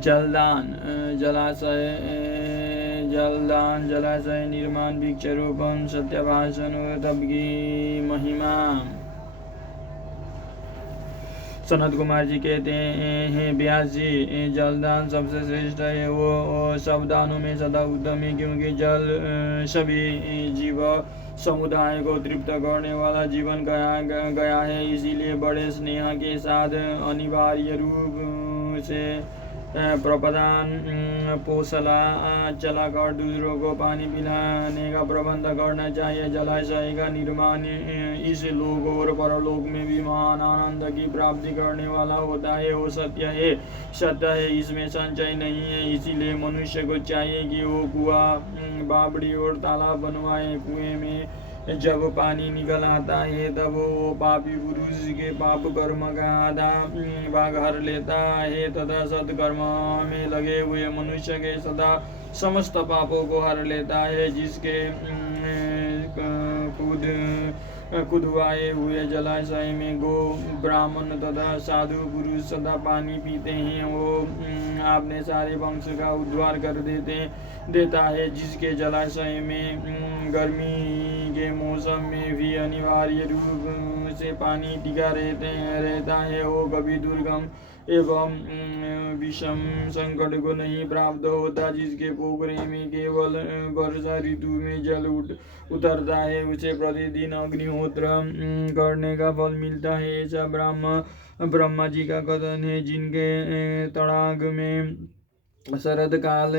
जलदान जलाशय निर्माण, वृक्षारोपण, सत्याभाषण और तप की महिमा। सनत कुमार जी कहते हैं, व्यास जी, जलदान सबसे श्रेष्ठ है। वो सब दानों में सदा उत्तम है, क्योंकि जल सभी जीव समुदाय को तृप्त करने वाला जीवन कहा गया है। इसीलिए बड़े स्नेह के साथ अनिवार्य रूप से प्रदान पोषला चलाकर दूसरों को पानी पिलाने का प्रबंध करना चाहिए। जलाशय का निर्माण इस लोक और परलोक में भी महान आनंद की प्राप्ति करने वाला होता है। वो सत्य है, इसमें संचय नहीं है। इसीलिए मनुष्य को चाहिए कि वो कुआं, बावड़ी और तालाब बनवाए। कुएं में जब पानी निकल आता है तब वो पापी पुरुष के पाप कर्म का आधा भाग हर लेता है, तथा सत्कर्म में लगे हुए मनुष्य के सदा समस्त पापों को हर लेता है। जिसके खुदवाए हुए जलाशय में गो, ब्राह्मण तथा साधु पुरुष सदा पानी पीते हैं, वो अपने सारे वंश का उद्धार कर देता है। जिसके जलाशय में गर्मी के मौसम में भी अनिवार्य रूप से पानी टिका रहता है, वो कभी दुर्गम एवं विषम संकट को नहीं प्राप्त होता। जिसके पोखरे में केवल वर्षा ऋतु में जल उतरता है, उसे प्रतिदिन अग्निहोत्र करने का फल मिलता है। ऐसा ब्रह्मा जी का कथन है। जिनके तड़ाग में शरद काल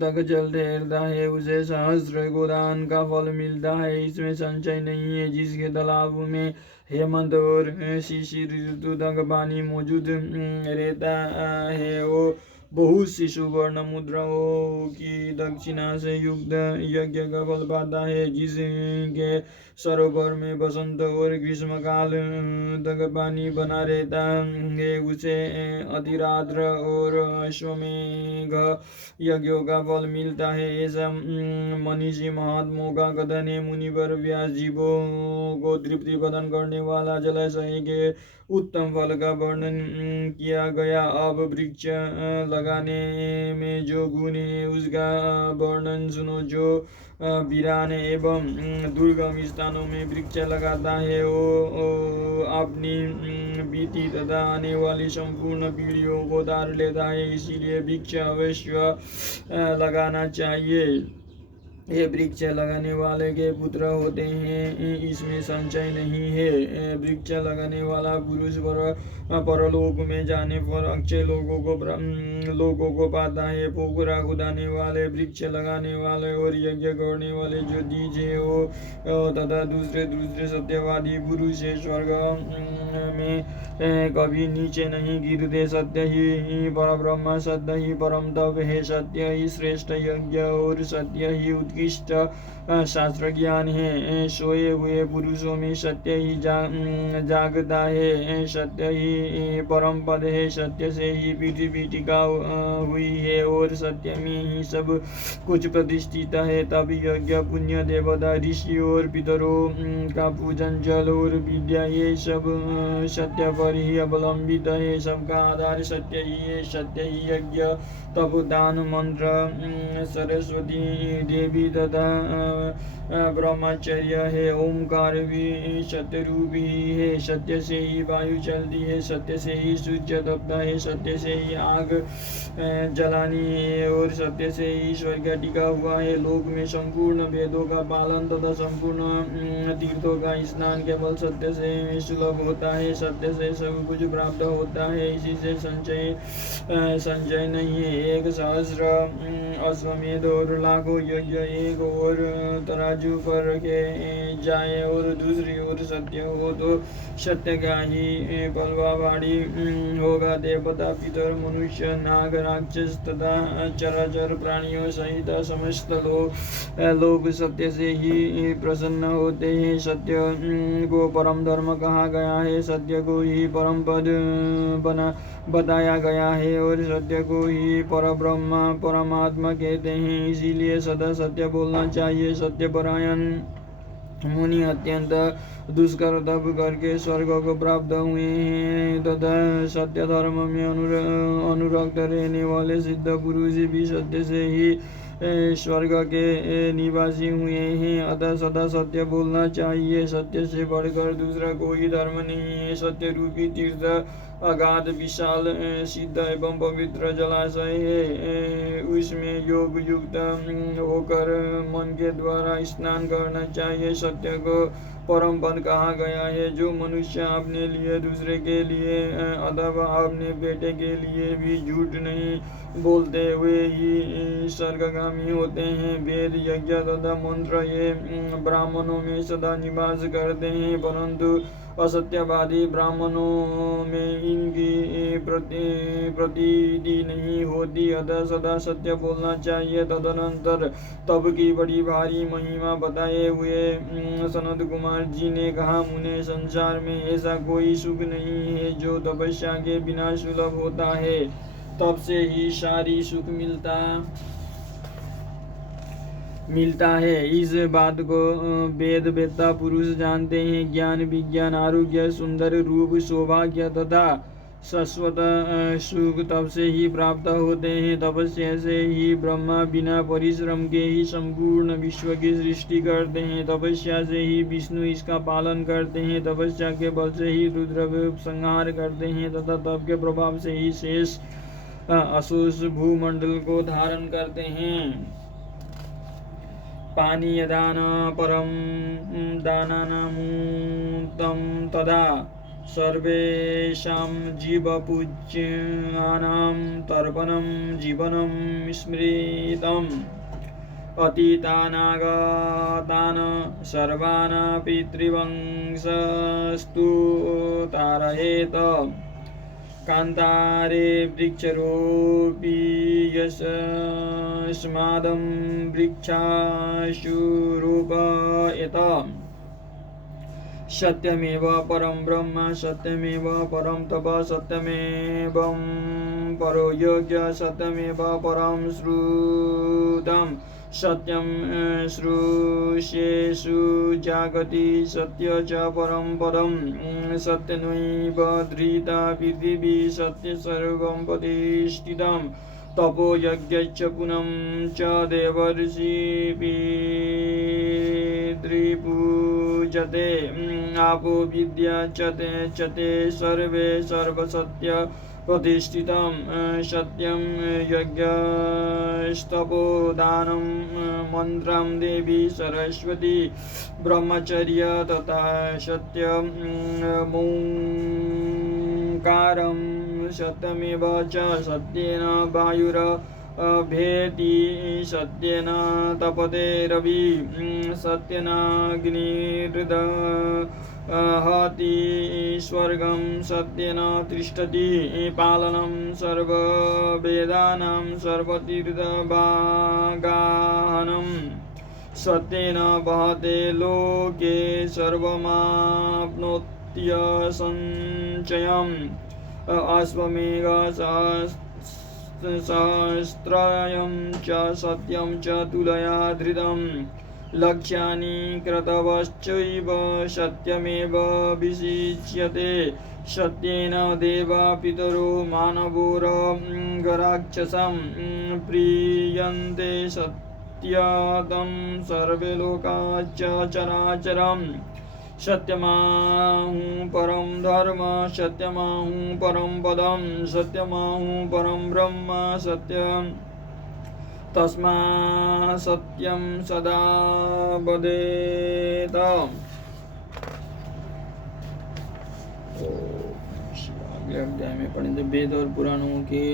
तक जल ठहरता है, उसे सहस्र गोदान का फल मिलता है, इसमें संशय नहीं है। जिसके तालाब में हेमंत और शिशिर ऋतु तक पानी मौजूद रहता है, वो बहुत सी सुवर्ण मुद्राओं की दक्षिणा से युक्त यज्ञ का फल पाता है। जिसके सरोवर में बसंत और ग्रीष्म काल तक पानी बना रहता है, उसे अतिरात्र और अश्वमेघ यज्ञों का फल मिलता है। ऐसा मनीषी महात्माओं का कथन है। मुनिवर व्यास जीवों को तृप्ति प्रदान करने वाला जलाशय के उत्तम फल का वर्णन किया गया। अब वृक्ष लगाने में जो गुण है उसका वर्णन सुनो। जो वीरान एवं दुर्गम स्थानों में वृक्ष लगाता है, वो अपनी बीती तथा आने वाली संपूर्ण पीढ़ियों को तार लेता है। इसीलिए वृक्ष अवश्य लगाना चाहिए। ये वृक्ष लगाने वाले के पुत्र होते हैं, इसमें संशय नहीं है। वृक्ष लगाने वाला पुरुष परलोक में जाने पर अक्षय लोगों को पाता है। पोखरा खुदाने वाले, वृक्ष लगाने वाले और यज्ञ करने वाले जो द्विज है वो तथा दूसरे सत्यवादी पुरुष है, स्वर्ग में कभी नीचे नहीं गिरते। सत्य ही परब्रह्म, सत्य ही परम तप है, सत्य ही श्रेष्ठ यज्ञ और सत्य ही उत्कृष्ट शास्त्र ज्ञान है। सोए हुए पुरुषों में सत्य ही जागता है, सत्य ही परम पद है, सत्य से ही पृथ्वी टिका हुई है और सत्य में ही सब कुछ प्रतिष्ठित है। तब यज्ञ, पुण्य, देवता, ऋषि और पितरों का पूजन, जल और विद्या, ये सब सत्य पर ही अवलंबित है। सबका आधार सत्य ही है। सत्य ही यज्ञ, तप, दान, मंत्र, सरस्वती देवी तथा ब्रह्मचर्य है। ओमकार भी सत्य रूप ही है। सत्य से ही वायु चलती है, सत्य से ही सूर्य तपता है, सत्य से ही आग जलानी है और सत्य से ही स्वर्ग टिका हुआ है। लोक में संपूर्ण वेदों का पालन तथा संपूर्ण तीर्थों का स्नान केवल सत्य से सुलभ होता है। सत्य से सब कुछ प्राप्त होता है, इसी से संचय नहीं है। एक सहस्र अश्वमेध और लाखों यज्ञ एक और तराजू पर रखे जाए और दूसरी ओर सत्य हो तो सत्य का ही पलवाबाड़ी होगा। देवता, पितर, मनुष्य, नाग, राक्षस तथा चराचर प्राणियों सहित समस्त लोग सत्य से ही प्रसन्न होते हैं। सत्य को परम धर्म कहा गया है, सत्य को ही परम पद बताया गया है और सत्य को ही परब्रह्म परमात्मा कहते हैं। इसीलिए सदा सत्य बोलना चाहिए। सत्यपरायण मुनि अत्यंत दुष्कर तप करके स्वर्ग को प्राप्त हुए हैं तथा सत्य धर्म में अनुरक्त रहने वाले सिद्ध पुरुष भी सत्य से ही स्वर्ग के निवासी हुए हैं। अतः सदा सत्य बोलना चाहिए। सत्य से बढ़कर दूसरा कोई धर्म नहीं है। सत्य रूपी तीर्थ अगाध विशाल सिद्ध एवं पवित्र जलाशय है। उसमें योग युक्त होकर मन के द्वारा स्नान करना चाहिए। सत्य को परम पद कहा गया है। जो मनुष्य अपने लिए, दूसरे के लिए अथवा अपने बेटे के लिए भी झूठ नहीं बोलते हुए ही स्वर्गगामी होते हैं। वेद यज्ञ तथा मंत्र ये ब्राह्मणों में सदा निवास करते हैं, परंतु असत्यवादी ब्राह्मणों में इनकी प्रतीति नहीं होती। अतः सदा सत्य बोलना चाहिए। तदनंतर तप की बड़ी भारी महिमा बताए हुए सनत कुमार जी ने कहा, मुने संसार में ऐसा कोई सुख नहीं है जो तपस्या के बिना सुलभ होता है। तप से ही सारी सुख मिलता है। इस बात को वेद वेत्ता पुरुष जानते हैं। ज्ञान विज्ञान आरोग्य सुंदर रूप सौभाग्य तथा शाश्वत सुख तप से ही प्राप्त होते हैं। तपस्या से ही ब्रह्मा बिना परिश्रम के ही संपूर्ण विश्व की सृष्टि करते हैं। तपस्या से ही विष्णु इसका पालन करते हैं। तपस्या के बल से ही रुद्र संहार करते हैं तथा तप के प्रभाव से ही शेष अशोष भूमंडल को धारण करते हैं। पानीय दान परम दानानामूतं तदा सर्वेषां जीवपूज्यानां तर्पणं जीवनं स्मृतम् अतीतानागतान् सर्वान् पितृवंशस्तु तारयेत। कान्तारे वृक्षरोपी यस्मादं वृक्षाशु रोपयेत। सत्यमेव परं ब्रह्म सत्यमेव परं तप सत्यमेवं परो योग्य सत्यमेव परं श्रुतं सत्यं श्रुष्येषु जागति सत्य च परं पदं सत्यमेव धृता पृथिवी सत्य सर्वं प्रतिष्ठितं तपो यज्ञश्च पुनं च देवर्षि पितृपूजते आपो विद्या च ते सर्वे सर्वसत्य प्रतिष्ठितं सत्यं यज्ञस्तपो दानं मन्त्रं देवी सरस्वती ब्रह्मचर्य तथा सत्यं ओंकारं सत्यमेव च सत्येन वायुरभेति सत्येन तपते रवि सत्येन अग्निर्दहति स्वर्गं सत्येन तिष्ठति पालनं सर्ववेदानां सर्वतीर्थभागाहनं सत्येन वहते लोके सर्वमाप्नोत्यसंचयम् अश्वमेघ सहस्त्रयं च सत्यं च तुलया धृतं लक्ष्यानि क्रतवश्चैव सत्यमेव विशिच्यते सत्येन देवा पितरो मानवोरगराक्षसं प्रीयन्ते सत्यदं सर्वे लोकाश्च चराचरम् सत्यमाहु परम धर्म सत्यमाहु परम पदम सत्यमाहु परम ब्रह्म सत्यम तस्मा सत्यम सदा वदेत। अगले अध्याय में पढ़ेंगे वेद और पुराणों के